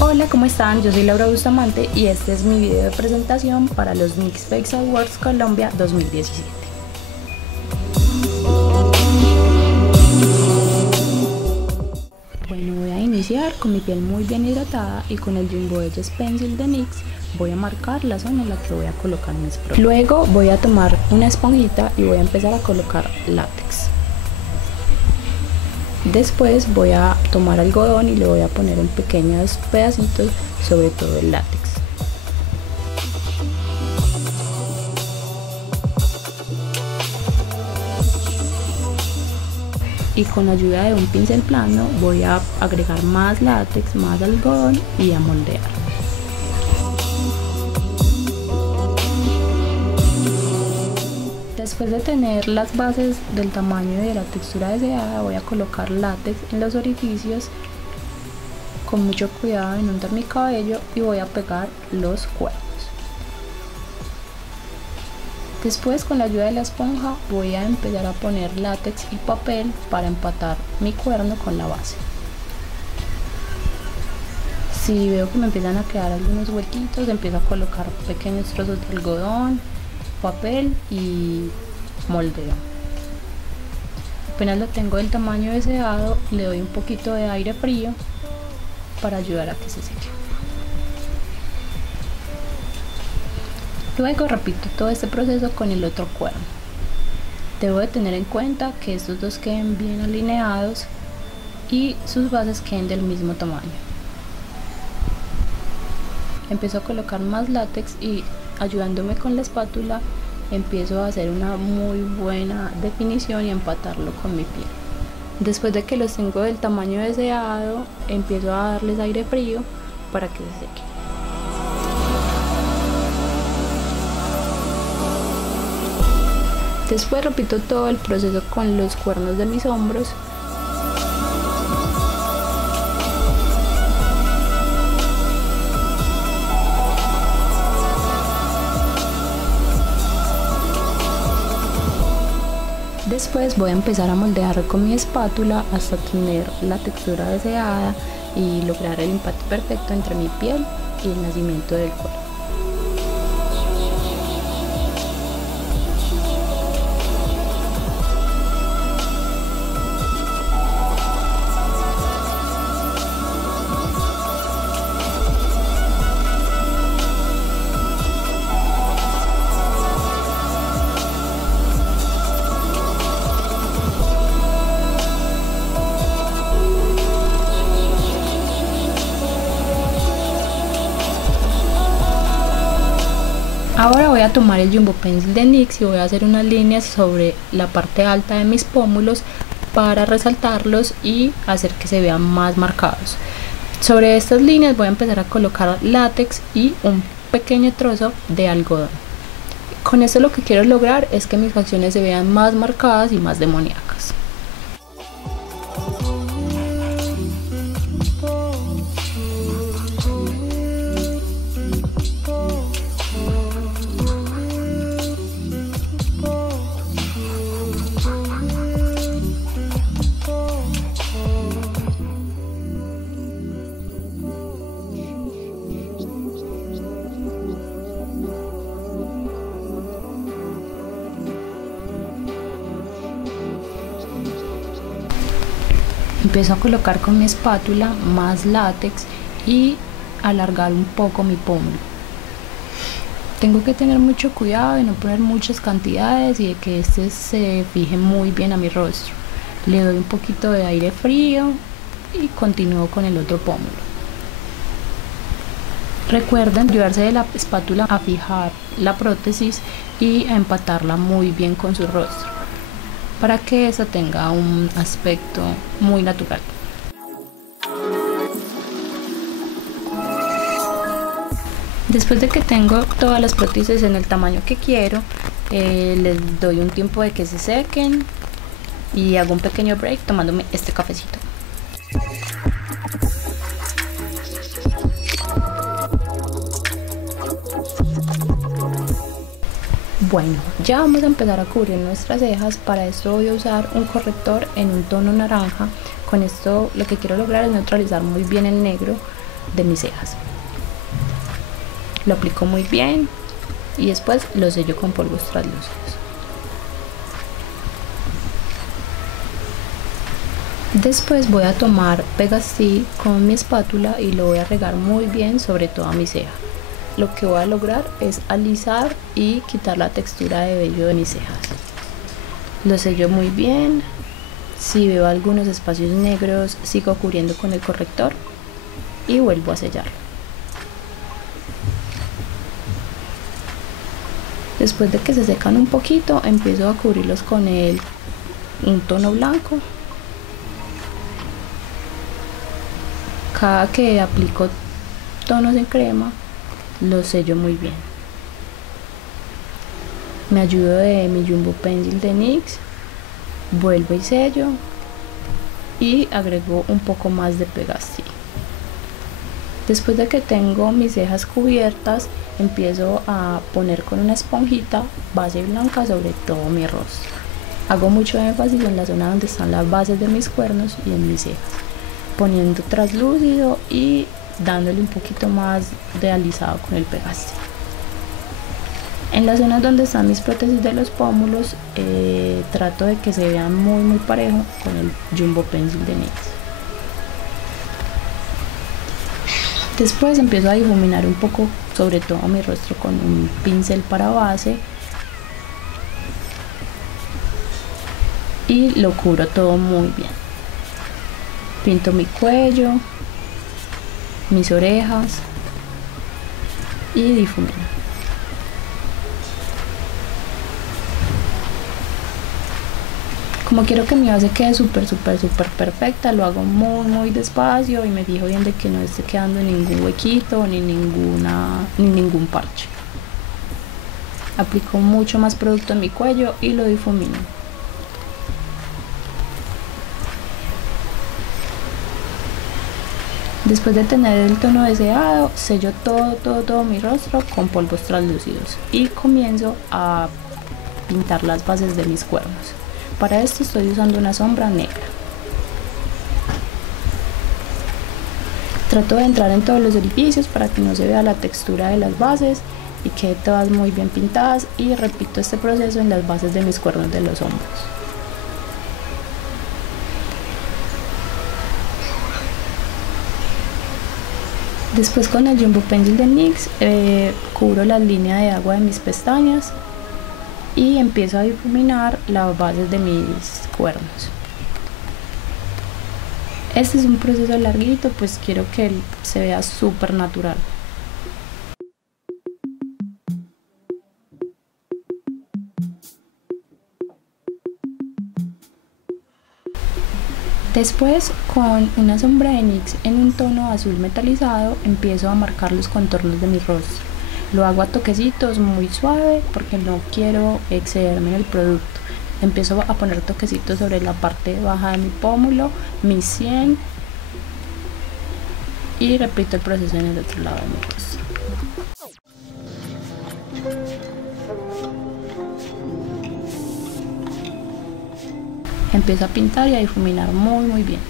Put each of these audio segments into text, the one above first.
Hola, ¿cómo están? Yo soy Laura Bustamante y este es mi video de presentación para los Mixfakes Awards Colombia 2017. Bueno, voy a iniciar con mi piel muy bien hidratada y con el Jumbo Edges Pencil de NYX voy a marcar la zona en la que voy a colocar mis productos. Luego voy a tomar una esponjita y voy a empezar a colocar látex. Después voy a tomar algodón y le voy a poner en pequeños pedacitos sobre todo el látex. Y con la ayuda de un pincel plano voy a agregar más látex, más algodón y a moldear. Después de tener las bases del tamaño y de la textura deseada, voy a colocar látex en los orificios con mucho cuidado de no untar mi cabello y voy a pegar los cuernos. Después, con la ayuda de la esponja, voy a empezar a poner látex y papel para empatar mi cuerno con la base. Si veo que me empiezan a quedar algunos huequitos, empiezo a colocar pequeños trozos de algodón, papel y moldeo. Apenas lo tengo del tamaño deseado, le doy un poquito de aire frío para ayudar a que se seque. Luego repito todo este proceso con el otro cuerno. Debo de tener en cuenta que estos dos queden bien alineados y sus bases queden del mismo tamaño. Empiezo a colocar más látex y ayudándome con la espátula empiezo a hacer una muy buena definición y empatarlo con mi piel. Después de que los tengo del tamaño deseado, empiezo a darles aire frío para que se sequen. Después repito todo el proceso con los cuernos de mis hombros. Después voy a empezar a moldear con mi espátula hasta tener la textura deseada y lograr el empate perfecto entre mi piel y el nacimiento del cuerpo. Ahora voy a tomar el Jumbo Pencil de NYX y voy a hacer unas líneas sobre la parte alta de mis pómulos para resaltarlos y hacer que se vean más marcados. Sobre estas líneas voy a empezar a colocar látex y un pequeño trozo de algodón. Con esto lo que quiero lograr es que mis facciones se vean más marcadas y más demoníacas. Empiezo a colocar con mi espátula más látex y alargar un poco mi pómulo. Tengo que tener mucho cuidado de no poner muchas cantidades y de que este se fije muy bien a mi rostro. Le doy un poquito de aire frío y continúo con el otro pómulo. Recuerden ayudarse de la espátula a fijar la prótesis y a empatarla muy bien con su rostro, para que esa tenga un aspecto muy natural. Después de que tengo todas las prótesis en el tamaño que quiero, les doy un tiempo de que se sequen y hago un pequeño break tomándome este cafecito. Bueno, ya vamos a empezar a cubrir nuestras cejas. Para esto voy a usar un corrector en un tono naranja. Con esto lo que quiero lograr es neutralizar muy bien el negro de mis cejas. Lo aplico muy bien y después lo sello con polvos translúcidos. Después voy a tomar Pegastil con mi espátula y lo voy a regar muy bien sobre toda mi ceja. Lo que voy a lograr es alisar y quitar la textura de vello de mis cejas. Lo sello muy bien. Si veo algunos espacios negros, sigo cubriendo con el corrector y vuelvo a sellarlo. Después de que se secan un poquito, empiezo a cubrirlos con un tono blanco. Cada que aplico tonos en crema, los sello muy bien. Me ayudo de mi Jumbo Pencil de NYX, vuelvo y sello y agrego un poco más de Pegastil. Después de que tengo mis cejas cubiertas, empiezo a poner con una esponjita base blanca sobre todo mi rostro. Hago mucho énfasis en la zona donde están las bases de mis cuernos y en mis cejas, poniendo translúcido y dándole un poquito más de alisado con el Pegastil. En las zonas donde están mis prótesis de los pómulos, trato de que se vean muy parejo con el Jumbo Pencil de NYX. Después empiezo a difuminar un poco sobre todo mi rostro con un pincel para base y lo cubro todo muy bien. Pinto mi cuello, mis orejas y difumino. Como quiero que mi base quede súper perfecta, lo hago muy despacio y me fijo bien de que no esté quedando ningún huequito ni ningún parche. Aplico mucho más producto en mi cuello y lo difumino. Después de tener el tono deseado, sello todo mi rostro con polvos translúcidos y comienzo a pintar las bases de mis cuernos. Para esto estoy usando una sombra negra. Trato de entrar en todos los orificios para que no se vea la textura de las bases y quede todas muy bien pintadas, y repito este proceso en las bases de mis cuernos de los hombros. Después con el Jumbo Pencil de NYX cubro la línea de agua de mis pestañas y empiezo a difuminar las bases de mis cuernos. Este es un proceso larguito, pues quiero que se vea súper natural. Después, con una sombra de NYX en un tono azul metalizado, empiezo a marcar los contornos de mi rostro. Lo hago a toquecitos muy suave porque no quiero excederme en el producto. Empiezo a poner toquecitos sobre la parte baja de mi pómulo, mi sien, y repito el proceso en el otro lado de mi rostro. Empiezo a pintar y a difuminar muy bien.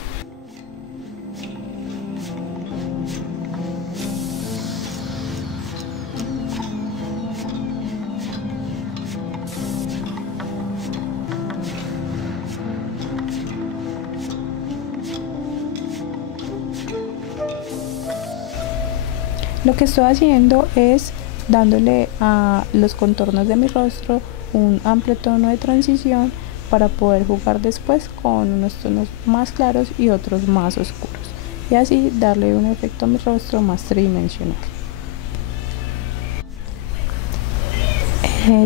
Lo que estoy haciendo es dándole a los contornos de mi rostro un amplio tono de transición para poder jugar después con unos tonos más claros y otros más oscuros, y así darle un efecto a mi rostro más tridimensional.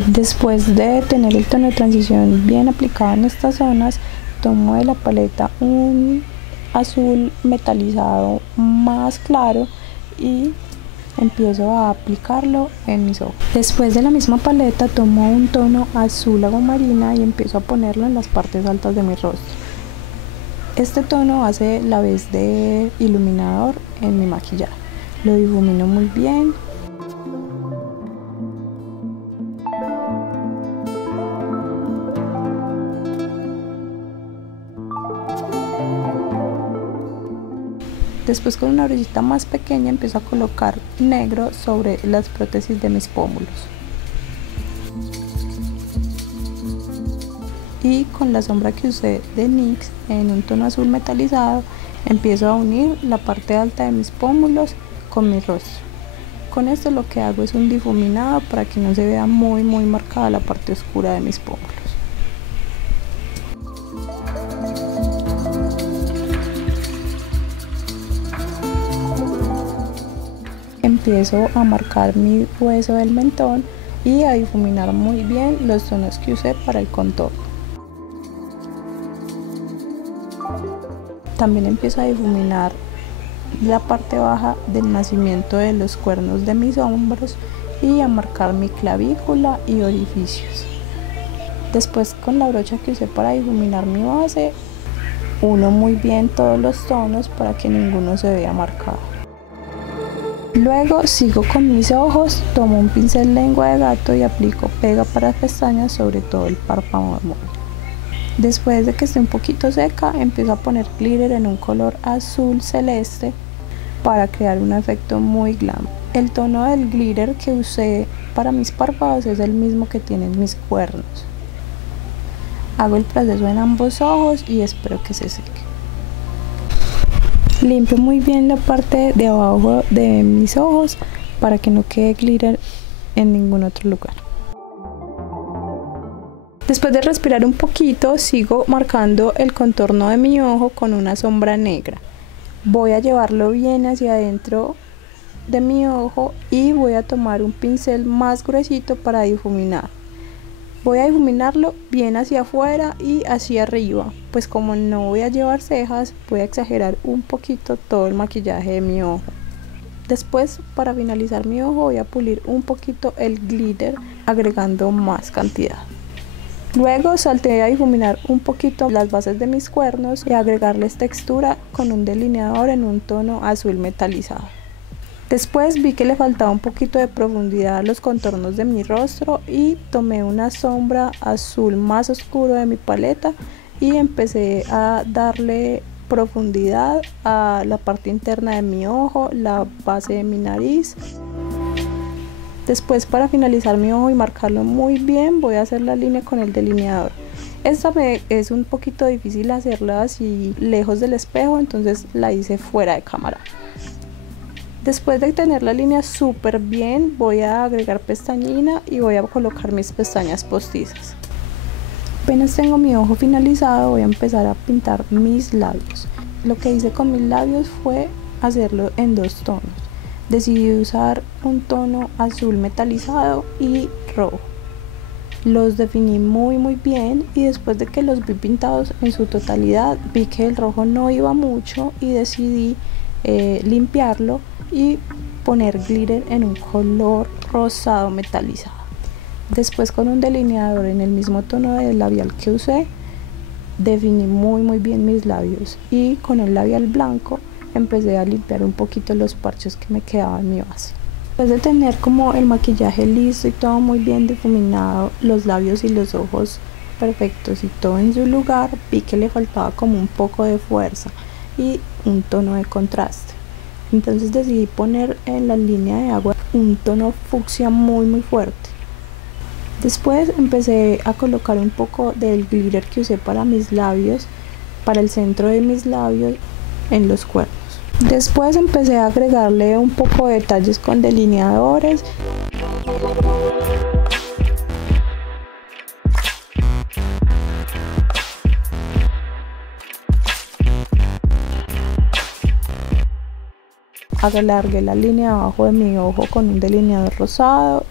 Después de tener el tono de transición bien aplicado en estas zonas, tomo de la paleta un azul metalizado más claro y empiezo a aplicarlo en mis ojos. Después de la misma paleta tomo un tono azul agua marina y empiezo a ponerlo en las partes altas de mi rostro. Este tono hace la vez de iluminador en mi maquillaje. Lo difumino muy bien. Después, con una brochita más pequeña, empiezo a colocar negro sobre las prótesis de mis pómulos. Y con la sombra que usé de NYX en un tono azul metalizado, empiezo a unir la parte alta de mis pómulos con mi rostro. Con esto lo que hago es un difuminado para que no se vea muy marcada la parte oscura de mis pómulos. Empiezo a marcar mi hueso del mentón y a difuminar muy bien los tonos que usé para el contorno. También empiezo a difuminar la parte baja del nacimiento de los cuernos de mis hombros y a marcar mi clavícula y orificios. Después, con la brocha que usé para difuminar mi base, uno muy bien todos los tonos para que ninguno se vea marcado. Luego sigo con mis ojos, tomo un pincel lengua de gato y aplico pega para pestañas sobre todo el párpado móvil. Después de que esté un poquito seca, empiezo a poner glitter en un color azul celeste para crear un efecto muy glam. El tono del glitter que usé para mis párpados es el mismo que tienen mis cuernos. Hago el proceso en ambos ojos y espero que se seque. Limpio muy bien la parte de abajo de mis ojos para que no quede glitter en ningún otro lugar. Después de respirar un poquito, sigo marcando el contorno de mi ojo con una sombra negra. Voy a llevarlo bien hacia adentro de mi ojo y voy a tomar un pincel más gruesito para difuminar. Voy a difuminarlo bien hacia afuera y hacia arriba, pues como no voy a llevar cejas, voy a exagerar un poquito todo el maquillaje de mi ojo. Después, para finalizar mi ojo, voy a pulir un poquito el glitter agregando más cantidad. Luego salté a difuminar un poquito las bases de mis cuernos y agregarles textura con un delineador en un tono azul metalizado. Después vi que le faltaba un poquito de profundidad a los contornos de mi rostro y tomé una sombra azul más oscuro de mi paleta y empecé a darle profundidad a la parte interna de mi ojo, la base de mi nariz. Después, para finalizar mi ojo y marcarlo muy bien, voy a hacer la línea con el delineador. Esta es un poquito difícil hacerla así lejos del espejo, entonces la hice fuera de cámara. Después de tener la línea súper bien, voy a agregar pestañina y voy a colocar mis pestañas postizas. Apenas tengo mi ojo finalizado, voy a empezar a pintar mis labios. Lo que hice con mis labios fue hacerlo en dos tonos. Decidí usar un tono azul metalizado y rojo. Los definí muy bien y después de que los vi pintados en su totalidad, vi que el rojo no iba mucho y decidí limpiarlo y poner glitter en un color rosado metalizado. Después, con un delineador en el mismo tono de labial que usé, definí muy bien mis labios y con el labial blanco empecé a limpiar un poquito los parches que me quedaban en mi base. Después de tener como el maquillaje listo y todo muy bien difuminado, los labios y los ojos perfectos y todo en su lugar, vi que le faltaba como un poco de fuerza y un tono de contraste. Entonces decidí poner en la línea de agua un tono fucsia muy fuerte. Después empecé a colocar un poco del glitter que usé para mis labios, para el centro de mis labios, en los cuernos. Después empecé a agregarle un poco de detalles con delineadores. Alargué la línea abajo de mi ojo con un delineador rosado.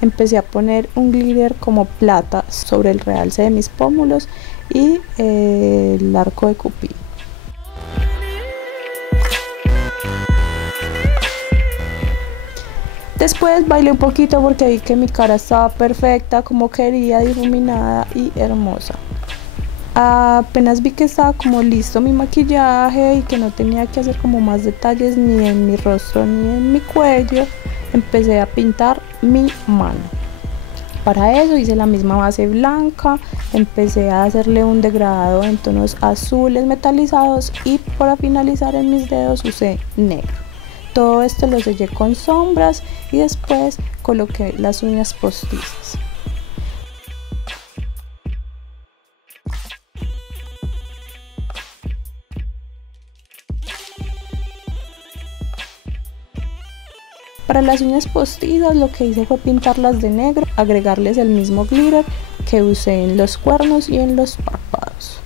Empecé a poner un glitter como plata sobre el realce de mis pómulos y el arco de Cupido. Después bailé un poquito porque vi que mi cara estaba perfecta como quería, difuminada y hermosa. Apenas vi que estaba como listo mi maquillaje y que no tenía que hacer como más detalles ni en mi rostro ni en mi cuello, empecé a pintar mi mano. Para eso hice la misma base blanca, empecé a hacerle un degradado en tonos azules metalizados y para finalizar en mis dedos usé negro. Todo esto lo sellé con sombras y después coloqué las uñas postizas. Para las uñas postizas lo que hice fue pintarlas de negro, agregarles el mismo glitter que usé en los cuernos y en los párpados.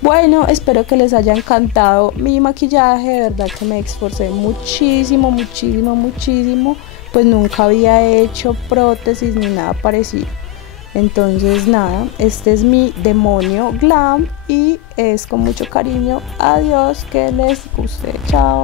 Bueno, espero que les haya encantado mi maquillaje, de verdad que me esforcé muchísimo, pues nunca había hecho prótesis ni nada parecido. Entonces nada, este es mi demonio glam y es con mucho cariño. Adiós, que les guste, chao.